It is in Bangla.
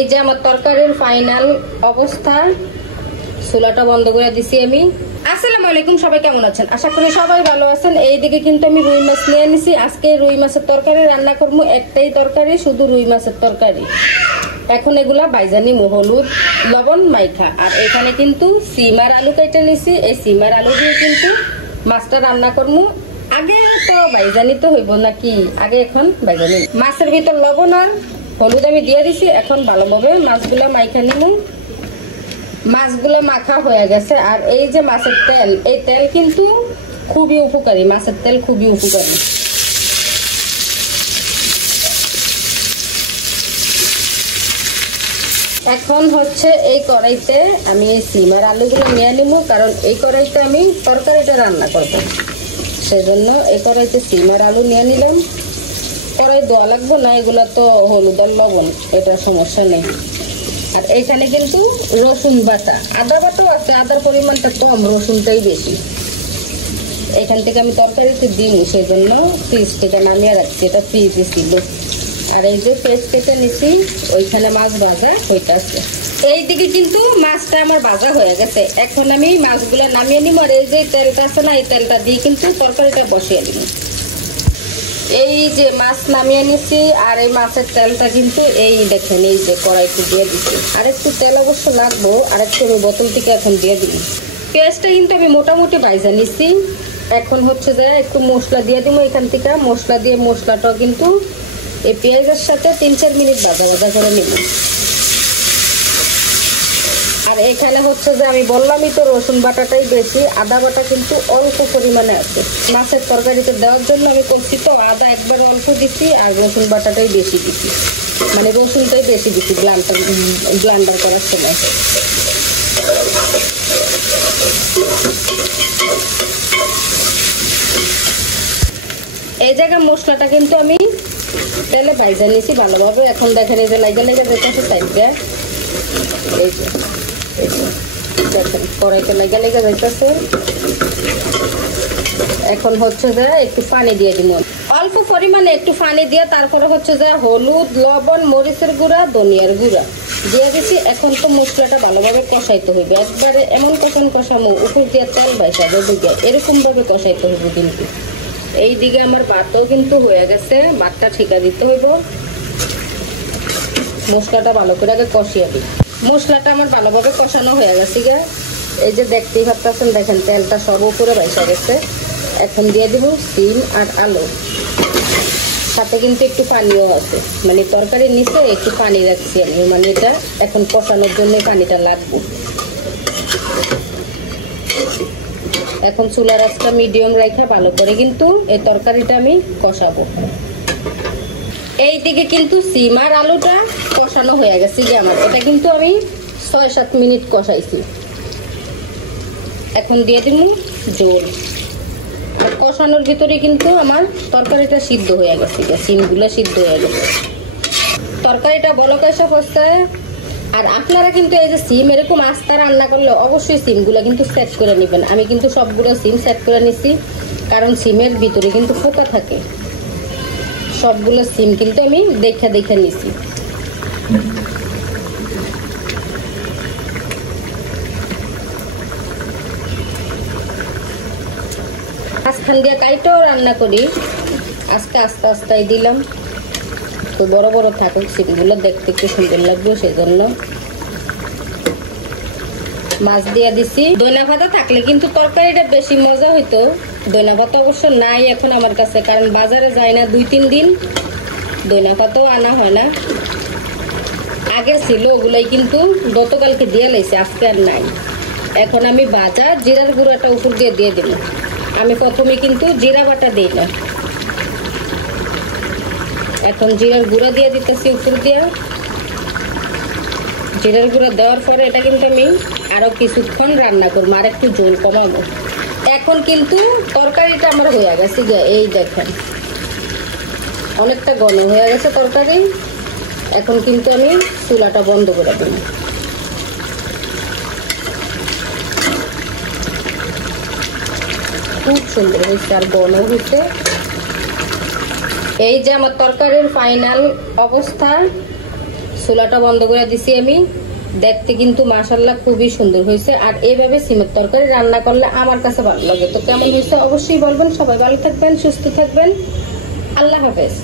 এই যে আমার তরকারির ফাইনাল অবস্থা, চুলাটা বন্ধ করে দিছি আমি। আসসালামু আলাইকুম, সবাই কেমন আছেন? আশা করি সবাই ভালো আছেন। এইদিকে কিন্তু আমি রুই মাছ নিয়ে নিছি। আজকে রুই মাছের তরকারি রান্না করবো, একটাই তরকারি, শুধু রুই মাছের তরকারি। এখন এগুলা বাইজানি, হলুদ লবণ মাইখা। আর এখানে কিন্তু সিম আর আলু কেটে নিছি। এই সিম আর আলু দিয়ে কিন্তু মাছটা রান্না করবো। আগে তো বাইজানি তো হইব নাকি, আগে এখন বাইজানি। মাছের ভিতর লবণ আর হলুদ আমি দিয়ে দিছি। এখন ভালোভাবে মাছগুলা মাইখা নিব। মাছগুলো মাখা হয়ে গেছে। আর এই যে মাছের তেল, এই তেল কিন্তু খুবই উপকারী, মাছের তেল খুবই উপকারী। এখন হচ্ছে এই কড়াইতে আমি এই সিম আর আলুগুলো নিয়ে নিব, কারণ এই কড়াইতে আমি তরকারিটা রান্না করব। সেজন্য এই কড়াইতে সিম আর আলু নিয়ে নিলাম। কড়াই দেওয়া লাগবে না, এগুলো তো হলুদ আর লবণ, এটা সমস্যা নেই। আর এইখানে কিন্তু রসুন বাটা, আদা বাটাও আছে, আদার পরিমাণটা কম, রসুনটাই বেশি। এখান থেকে আমি তরকারিতে দিই, সেই জন্য ফ্রিজ থেকে নামিয়ে রাখছি, এটা ফ্রিজে ছিল। আর এই যে পেস্ট কেটে নিছি, ওইখানে মাছ ভাজা হইতাছে। এইদিকে কিন্তু মাছটা আমার ভাজা হয়ে গেছে। এখন আমি মাছগুলো নামিয়ে নিব। আর এই যে তেলটা আছে না, এই তেলটা দিয়ে কিন্তু তরকারিটা বসিয়ে দিব। এই যে মাছ নামিয়ে নিছি, আর এই মাছের তেলটা কিন্তু এই দেখেন, এই যে কড়াইতে দিয়ে দিচ্ছি। আর একটু তেল অবশ্য লাগবো, আর একটু বোতল থেকে এখন দিয়ে দিই। পেঁয়াজটা কিন্তু আমি মোটামুটি ভাজা নিছি। এখন হচ্ছে যে একটু মশলা দিয়ে দিব এখান থেকে। মশলা দিয়ে মশলাটাও কিন্তু এই পেঁয়াজের সাথে 3-4 মিনিট ভাজা ভাজা করে নেব। আর এখানে হচ্ছে যে আমি বললামই তো, রসুন বাটাটাই বেশি, আদা বাটা কিন্তু অল্প পরিমাণে আছে। মাছের তরকারিতে দেওয়ার জন্য আমি করছি তো, আদা একবার অল্প দিছি, আর রসুন বাটাটাই বেশি দিছি, মানে রসুনটাই বেশি দিছি ব্লান্ডার করার সময়। এই জায়গায় মশলাটা কিন্তু আমি তেলে ভাজা নিয়েছি ভালোভাবে। এখন দেখেন এই যে লাগা যেতেছে সাইডটা, এই যে দেখেন কড়াইতে লাগা যাইতেছে। এখন হচ্ছে যে একটু পানি দিয়ে দিব, অল্প পরিমাণে একটু পানি দিয়ে। তারপরে হচ্ছে যে হলুদ, লবণ, মরিচের গুঁড়া, ধনিয়ার গুঁড়া দিয়ে দিচ্ছি। এখন তো মশলাটা ভালোভাবে কষাইতে হইবে, একবারে এমন কষামো উপর দিয়ে তেল বাইসা দিকে, এরকম ভাবে কষাইতে হইবে। কিন্তু এইদিকে আমার ভাতও কিন্তু হয়ে গেছে, ভাতটা ঠিকা দিতে হইব। মশলাটা ভালো করে আগে কষিয়ে দিই। মশলাটা আমার ভালোভাবে কষানো হয়ে গেছে গা। এই যে দেখতেই পাচ্ছেন, দেখেন তেলটা সব উপরে বাইসা গেছে। এখন দিয়ে দিব সিম আর আলু, সাথে কিন্তু একটু পানিও আছে, মানে তরকারির নিচে একটু পানি রাখছি আমি, মানে এটা এখন কষানোর জন্য পানিটা লাগবে। এখন চুলার আঁচটা মিডিয়াম রাখা ভালো করে কিন্তু এই তরকারিটা আমি কষাবো। এইদিকে কিন্তু সিম আর আলুটা কষানো হয়ে গেছে যে আমার, এটা কিন্তু আমি 6-7 মিনিট কষাইছি। এখন দিয়ে দিব জল। আর কষানোর ভিতরে কিন্তু আমার তরকারিটা সিদ্ধ হয়ে গেছে, সিমগুলো সিদ্ধ হয়ে গেছে, তরকারিটা বলক এসে পড়ছে। আর আপনারা কিন্তু এই যে সিম এরকম আস্তা রান্না করলে অবশ্যই সিমগুলো কিন্তু সেট করে নেবেন। আমি কিন্তু সবগুলো সিম সেট করে নিছি, কারণ সিমের ভিতরে কিন্তু পোকা থাকে। সবগুলো সিম কিন্তু আমি দেখে নিছি। মাঝখান দিয়ে কাইটেও রান্না করি, আজকে আস্তে আস্তে দিলাম, তো বড় বড় থাকুক সিমগুলো, দেখতে একটু সুন্দর লাগবে, সেই জন্য মাছ দিয়ে দিছি। দইনা পাতা থাকলে কিন্তু তরকারিটা বেশি মজা হইতো। দইনা পাতা অবশ্য নাই এখন আমার কাছে, কারণ বাজারে যায় না 2-3 দিন, দইনা পাতাও আনা হয় না। আগে ছিল, ওগুলাই কিন্তু গতকালকে দিয়ে লাইছে, আজকে আর নাই। এখন আমি ভাজা জিরার গুঁড়াটা উপর দিয়ে দেব। আমি প্রথমে কিন্তু জিরা বাটা দিই না, এখন জিরার গুঁড়া দিয়ে দিতেছি উপর দিয়ে। জিরার গুঁড়া দেওয়ার পরে এটা কিন্তু আমি আরো কিছুক্ষণ রান্না করবো, আর একটু ঝোল কমাবো। এখন কিন্তু তরকারিটা আমার হয়ে গেছে, এই দেখেন অনেকটা ঘন হয়ে গেছে তরকারি। এখন কিন্তু আমি চুলাটা বন্ধ করে দেব। খুব সুন্দর হয়েছে, আর ঘন হয়েছে। এই যে আমার তরকারির ফাইনাল অবস্থা, চুলাটা বন্ধ করে দিছি আমি। দেখতে কিন্তু মাশাআল্লাহ খুবই সুন্দর হয়েছে। আর এইভাবে সিমের তরকারি রান্না করলে আমার কাছে ভালো লাগে। তো কেমন হয়েছে অবশ্যই বলবেন। সবাই ভালো থাকবেন, সুস্থ থাকবেন। আল্লাহ হাফেজ।